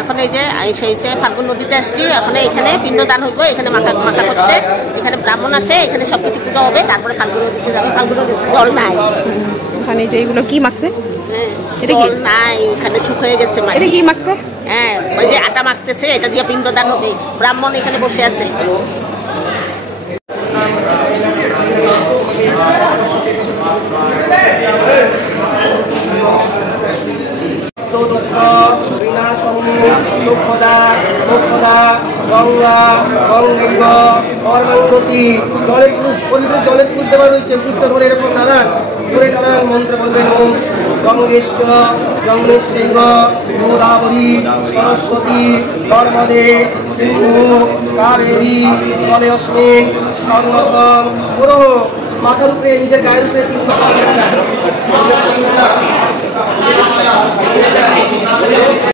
এখন এই যে সেই ফাল্গুন নদীতে আসছি, এখন এখানে পিণ্ডদান হইব, এখানে মাথা মাথা হচ্ছে, এখানে ব্রাহ্মণ আছে, এখানে সবকিছু পূজা হবে, তারপরে ফাল্গুন নদীতে যাবে। ফাল্গুন নদীতে জল নাই, ওখানে যে এগুলো কি মাখছে? জল নাই, এখানে শুকিয়ে গেছে। এটা কি মাখছে? হ্যাঁ, ওই যে আটা মাখতেছে, এটা দিয়ে পিণ্ডদান হবে। ব্রাহ্মণ এখানে বসে আছে। জলে পুজতে পারবে, পুজতে করে এরকম নানান করে নানান মন্ত্র বলবেন। ওম গঙ্গেশ্ব গঙ্গেশ্বৈব গোদাবরী সরস্বতী নর্মদে সিন্ধু কাবেরী জলেস্মিন সঙ্গম। পুরো মাথার উপরে নিজের গায়ের উপরে 3